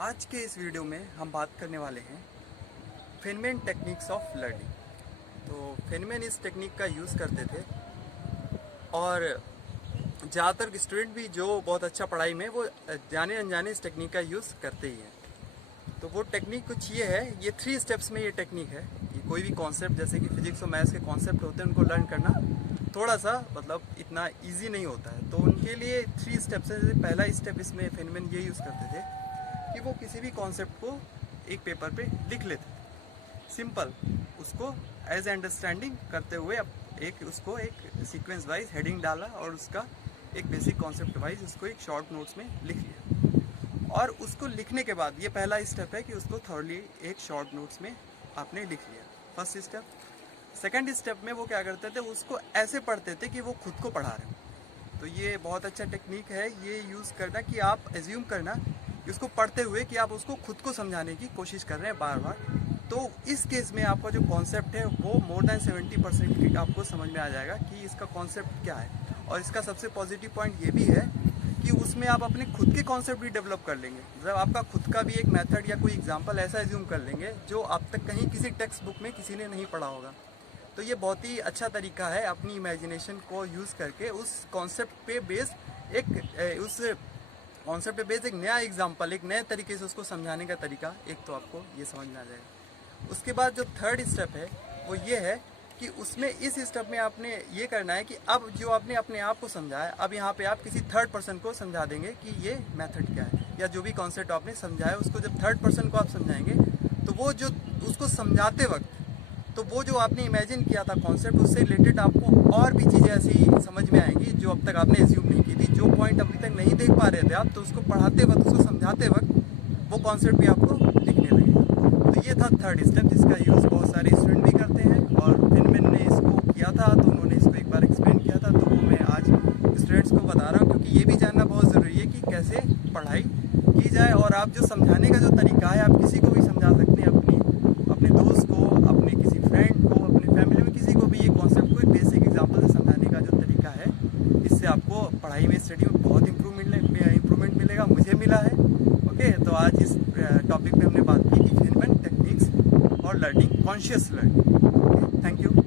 आज के इस वीडियो में हम बात करने वाले हैं फेनमैन टेक्निक्स ऑफ लर्निंग। तो फेनमैन इस टेक्निक का यूज़ करते थे और ज़्यादातर स्टूडेंट भी जो बहुत अच्छा पढ़ाई में वो जाने अनजाने इस टेक्निक का यूज़ करते ही हैं। तो वो टेक्निक कुछ ये है, ये 3 स्टेप्स में ये टेक्निक है कि कोई भी कॉन्सेप्ट जैसे कि फिजिक्स और मैथ्स के कॉन्सेप्ट होते हैं उनको लर्न करना थोड़ा सा इतना ईजी नहीं होता है। तो उनके लिए 3 स्टेप्स है। जैसे पहला स्टेप इसमें फेनमैन ये यूज़ करते थे कि वो किसी भी कॉन्सेप्ट को एक पेपर पे लिख लेते थे, सिंपल, उसको एज अंडरस्टैंडिंग करते हुए उसको एक सीक्वेंस वाइज हेडिंग डाला और उसका एक बेसिक कॉन्सेप्ट वाइज उसको एक शॉर्ट नोट्स में लिख लिया। और उसको लिखने के बाद ये पहला स्टेप है कि उसको थॉरली एक शॉर्ट नोट्स में आपने लिख लिया, फर्स्ट स्टेप। सेकंड स्टेप में वो क्या करते थे, उसको ऐसे पढ़ते थे कि वो खुद को पढ़ा रहे हो। तो ये बहुत अच्छा टेक्निक है ये यूज़ करना कि आप एज्यूम करना कि उसको पढ़ते हुए कि आप उसको खुद को समझाने की कोशिश कर रहे हैं बार बार। तो इस केस में आपका जो कॉन्सेप्ट है वो मोर देन 70% आपको समझ में आ जाएगा कि इसका कॉन्सेप्ट क्या है। और इसका सबसे पॉजिटिव पॉइंट ये भी है कि उसमें आप अपने खुद के कॉन्सेप्ट भी डेवलप कर लेंगे। जब आपका खुद का भी एक मेथड या कोई एग्जांपल ऐसा एज्यूम कर लेंगे जो अब तक कहीं किसी टेक्स्ट बुक में किसी ने नहीं पढ़ा होगा। तो ये बहुत ही अच्छा तरीका है अपनी इमेजिनेशन को यूज़ करके उस कॉन्सेप्ट पे बेस्ड एक नया एग्जाम्पल, एक नए तरीके से उसको समझाने का तरीका एक तो आपको ये समझ में आ जाएगा। उसके बाद जो थर्ड स्टेप है वो ये है कि उसमें इस स्टेप में आपने ये करना है कि अब जो आपने अपने आप को समझाया, अब यहाँ पे आप किसी थर्ड पर्सन को समझा देंगे कि ये मेथड क्या है, या जो भी कॉन्सेप्ट आपने समझाया उसको जब थर्ड पर्सन को आप समझाएंगे तो वो जो उसको समझाते वक्त तो वो जो आपने इमेजिन किया था कॉन्सेप्ट, उससे रिलेटेड आपको और भी चीज़ें ऐसी समझ में आएंगी जो अब तक आपने एज्यूम नहीं की थी। जो पॉइंट अभी तक नहीं देख पा रहे थे आप, तो उसको पढ़ाते वक्त, उसको समझाते वक्त वो कॉन्सेप्ट भी आपको दिखने लगेगा। तो ये था थर्ड स्टेप जिसका यूज़ बहुत सारे स्टूडेंट भी करते हैं और फेनमैन ने इसको किया था तो उन्होंने इसको एक बार एक्सप्लेन किया था। तो वो मैं आज स्टूडेंट्स को बता रहा हूँ क्योंकि ये भी जानना बहुत ज़रूरी है कि कैसे पढ़ाई की जाए। और आप जो समझाने का जो तरीका है, आप किसी को भी समझा सकते हैं, अपने दोस्त को, अपने किसी फ्रेंड को, अपनी फैमिली में किसी को भी ये कॉन्सेप्ट को एक बेसिक एग्जांपल से समझाने का जो तरीका है, इससे आपको पढ़ाई में, स्टडी में बहुत इम्प्रूवमेंट मिलेगा। मुझे मिला है। ओके, तो आज इस टॉपिक पे हमने बात की कि फेनमैन टेक्निक्स और learning, conscious learning. Thank you.